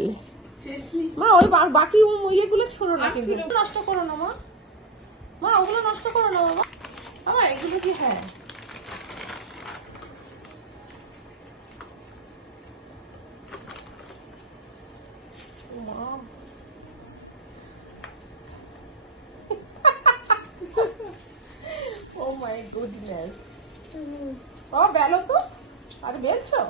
তাহলে মা ওই বাকি ইয়েগুলো ছোড়ো না, কিন্তু নষ্ট করো না মা, মা ওগুলো নষ্ট করো না বাবা, বাবা এগুলো কি, হ্যাঁ ও মাই গুডনেস, বাবা বেলো তো, আর বেলছো